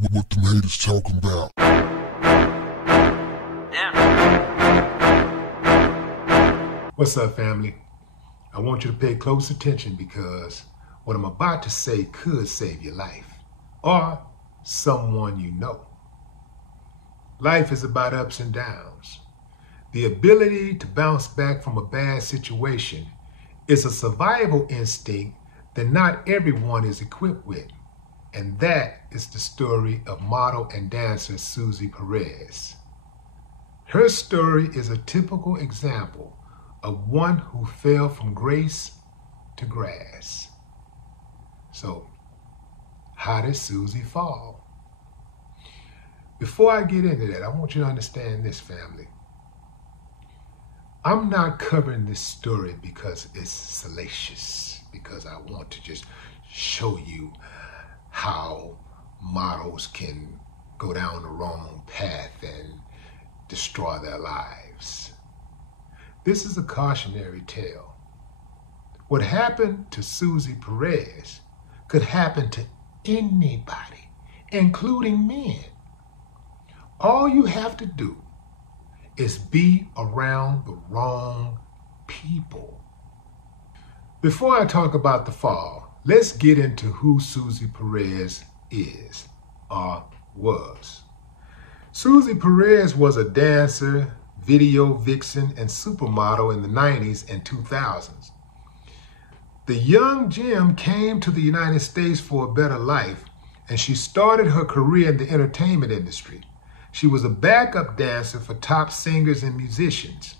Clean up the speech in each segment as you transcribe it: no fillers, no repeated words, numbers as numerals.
What the haters talking about? What's up, family? I want you to pay close attention because what I'm about to say could save your life or someone you know. Life is about ups and downs. The ability to bounce back from a bad situation is a survival instinct that not everyone is equipped with. And that is the story of model and dancer Suzy Perez. Her story is a typical example of one who fell from grace to grass. So, how did Suzy fall? Before I get into that, I want you to understand this, family. I'm not covering this story because it's salacious, because I want to just show you how models can go down the wrong path and destroy their lives. This is a cautionary tale. What happened to Suzy Perez could happen to anybody, including men. All you have to do is be around the wrong people. Before I talk about the fall, let's get into who Suzy Perez is or was. Suzy Perez was a dancer, video vixen, and supermodel in the 90s and 2000s. The young gem came to the United States for a better life, and she started her career in the entertainment industry. She was a backup dancer for top singers and musicians.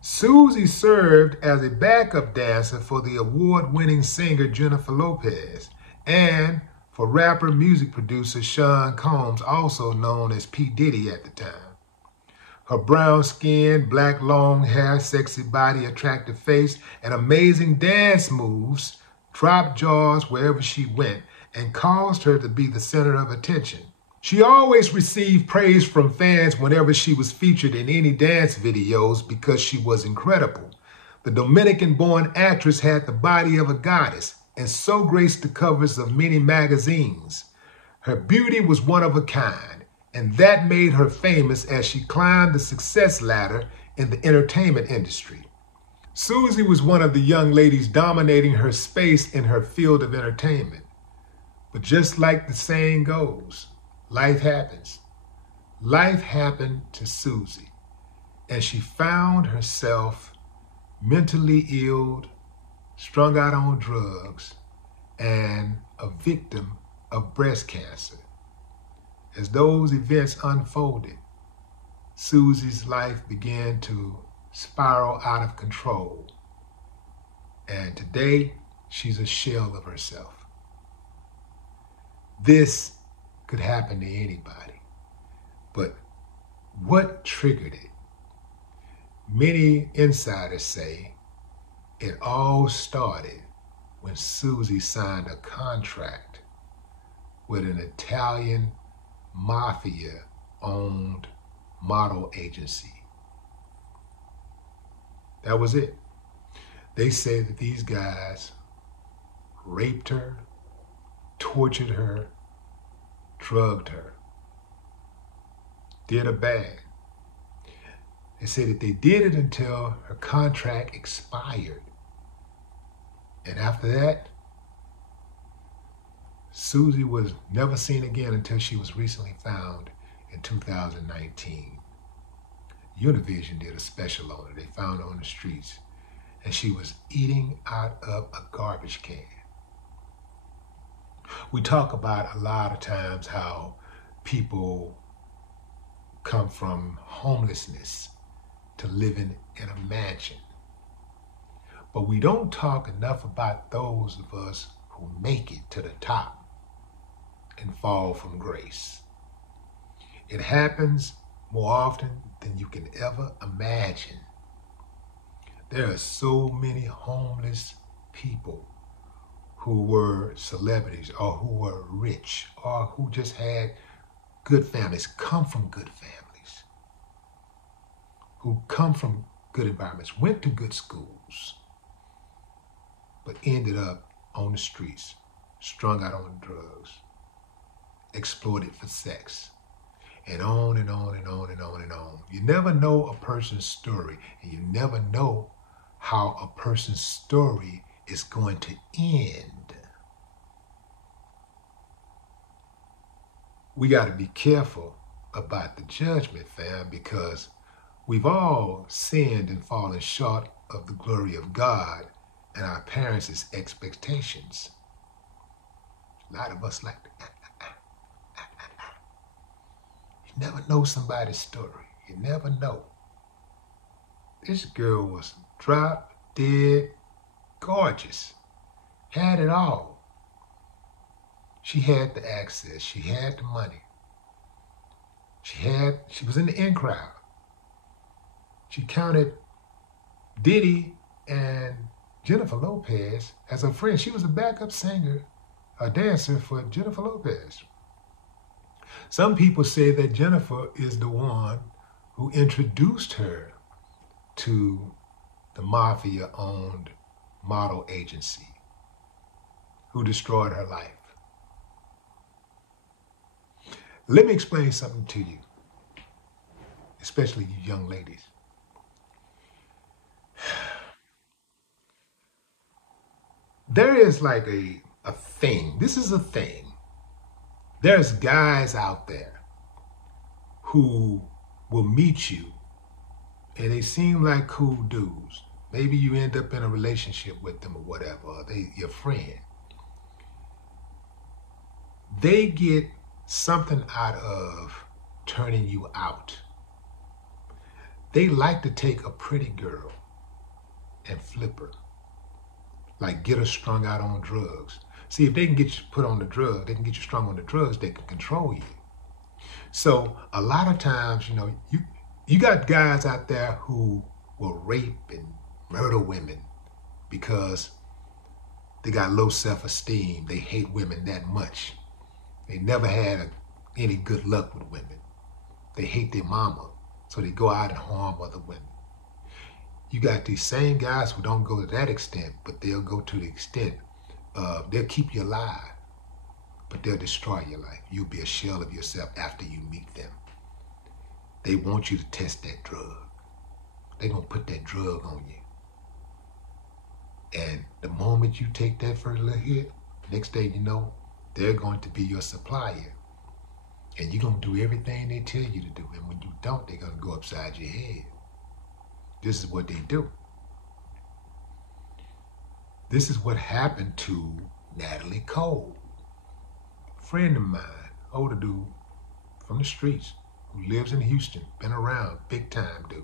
Suzy served as a backup dancer for the award-winning singer Jennifer Lopez and for rapper music producer Sean Combs, also known as P. Diddy at the time. Her brown skin, black long hair, sexy body, attractive face, and amazing dance moves dropped jaws wherever she went and caused her to be the center of attention. She always received praise from fans whenever she was featured in any dance videos because she was incredible. The Dominican-born actress had the body of a goddess and so graced the covers of many magazines. Her beauty was one of a kind, and that made her famous as she climbed the success ladder in the entertainment industry. Suzy was one of the young ladies dominating her space in her field of entertainment. But just like the saying goes, life happens. Life happened to Suzy, and she found herself mentally ill, strung out on drugs, and a victim of breast cancer. As those events unfolded, Suzy's life began to spiral out of control, and today she's a shell of herself. This could happen to anybody, but what triggered it? Many insiders say it all started when Suzy signed a contract with an Italian mafia-owned model agency. That was it. They say that these guys raped her, tortured her, drugged her, did her bad. They say that they did it until her contract expired. And after that, Suzy was never seen again until she was recently found in 2019. Univision did a special on her. They found her on the streets, and she was eating out of a garbage can. We talk about a lot of times how people come from homelessness to living in a mansion. But we don't talk enough about those of us who make it to the top and fall from grace. It happens more often than you can ever imagine. There are so many homeless people who were celebrities or who were rich or who just had good families, come from good families, who come from good environments, went to good schools, but ended up on the streets, strung out on drugs, exploited for sex. And on and on and on and on and on. You never know a person's story, and you never know how a person's story is going to end. We got to be careful about the judgment, fam, because we've all sinned and fallen short of the glory of God and our parents' expectations. A lot of us like to. You never know somebody's story. You never know. This girl was drop dead gorgeous. Had it all. She had the access. She had the money. She was in the in crowd. She counted Diddy and Jennifer Lopez as her friend. She was a backup singer, a dancer for Jennifer Lopez. Some people say that Jennifer is the one who introduced her to the mafia-owned model agency, who destroyed her life. Let me explain something to you, especially you young ladies. There is like a thing. This is a thing. There's guys out there who will meet you and they seem like cool dudes. Maybe you end up in a relationship with them or whatever, or they your friend. They get something out of turning you out. They like to take a pretty girl and flip her. Like get her strung out on drugs. See, if they can get you put on the drug, they can get you strung on the drugs, they can control you. So a lot of times, you got guys out there who will rape and murder women because they got low self-esteem. They hate women that much. They never had any good luck with women. They hate their mama, so they go out and harm other women. You got these same guys who don't go to that extent, but they'll go to the extent of they'll keep you alive, but they'll destroy your life. You'll be a shell of yourself after you meet them. They want you to test that drug. They're going to put that drug on you. And the moment you take that first little hit, next day you know, they're going to be your supplier. And you're going to do everything they tell you to do. And when you don't, they're going to go upside your head. This is what they do. This is what happened to Natalie Cole. A friend of mine, older dude from the streets, who lives in Houston, been around, big time dude.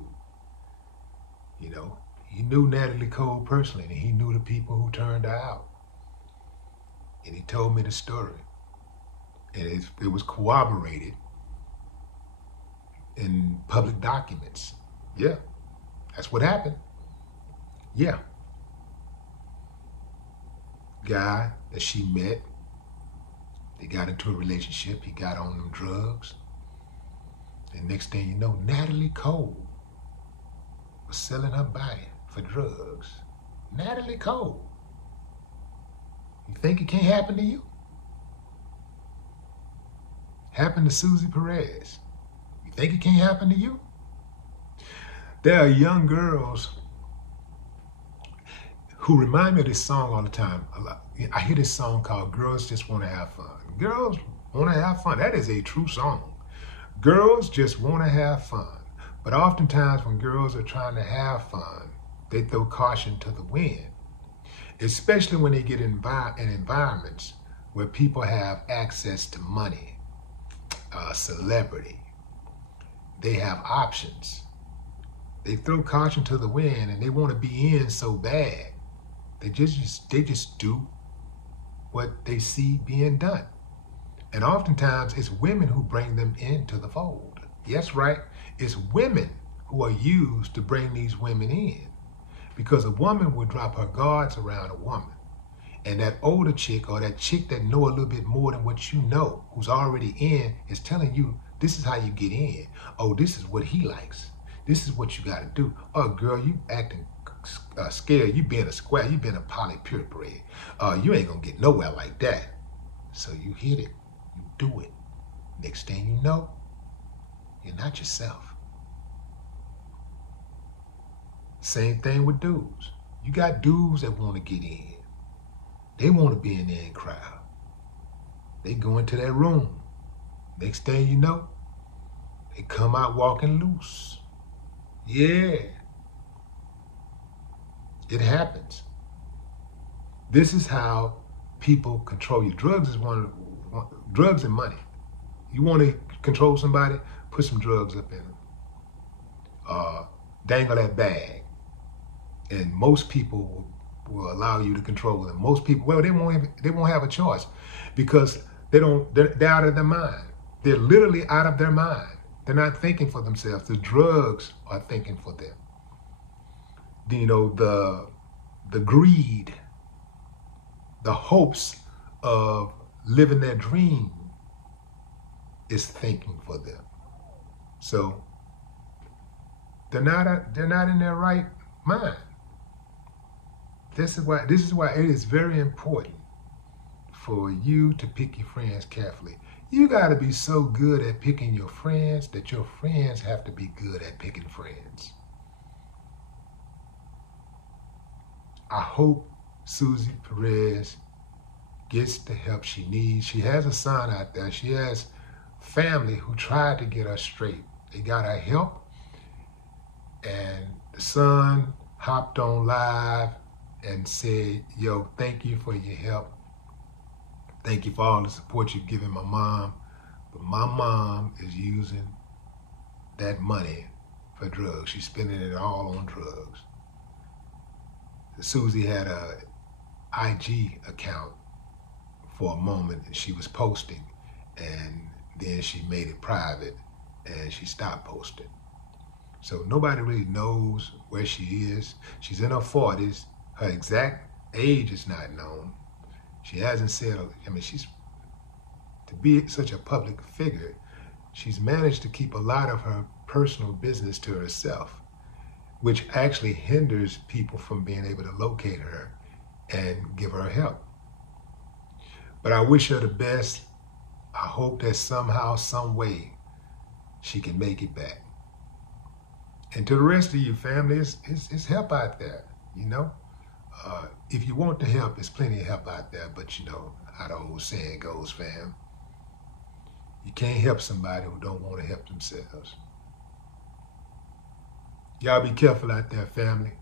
He knew Natalie Cole personally, and he knew the people who turned her out. And he told me the story. And it was corroborated in public documents. Yeah, that's what happened. Yeah. Guy that she met, they got into a relationship, he got on them drugs. And next thing you know, Natalie Cole was selling her body for drugs. Natalie Cole. You think it can't happen to you? Happened to Suzy Perez. You think it can't happen to you? There are young girls who remind me of this song all the time. I hear this song called Girls Just Want to Have Fun. Girls want to have fun. That is a true song. Girls just want to have fun. But oftentimes when girls are trying to have fun, they throw caution to the wind, especially when they get in environments where people have access to money, celebrity. They have options. They throw caution to the wind and they want to be in so bad. They just do what they see being done. And oftentimes it's women who bring them into the fold. Yes, right. It's women who are used to bring these women in, because a woman will drop her guards around a woman. And that older chick or that chick that know a little bit more than what you know, who's already in, is telling you, this is how you get in. Oh, this is what he likes. This is what you got to do. Oh, girl, you acting scared. You being a square. You being a poly purebred. You ain't going to get nowhere like that. So you hit it. You do it. Next thing you know, you're not yourself. Same thing with dudes. You got dudes that want to get in. They want to be in the in crowd. They go into that room. Next thing you know, they come out walking loose. Yeah. It happens. This is how people control you. Drugs and money. You want to control somebody, put some drugs up in them. Dangle that bag. And most people will allow you to control them. Most people, well, they won't have a choice because they're out of their mind. They're literally out of their mind. They're not thinking for themselves. The drugs are thinking for them. You know, the greed, the hopes of living their dream is thinking for them. So they're not in their right mind. This is why it is very important for you to pick your friends carefully. You got to be so good at picking your friends that your friends have to be good at picking friends. I hope Suzy Perez gets the help she needs. She has a son out there. She has family who tried to get her straight. They got her help, and the son hopped on live and said, yo, thank you for your help. Thank you for all the support you've given my mom. But my mom is using that money for drugs. She's spending it all on drugs. Suzy had a IG account for a moment, and she was posting, and then she made it private and she stopped posting. So nobody really knows where she is. She's in her 40s. Her exact age is not known. She hasn't said, I mean, to be such a public figure, she's managed to keep a lot of her personal business to herself, which actually hinders people from being able to locate her and give her help. But I wish her the best. I hope that somehow, some way, she can make it back. And to the rest of you, family, it's help out there, you know? If you want the help, there's plenty of help out there, but you know how the old saying goes, fam. You can't help somebody who don't want to help themselves. Y'all be careful out there, family.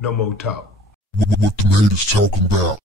No more talk. What the haters talking about?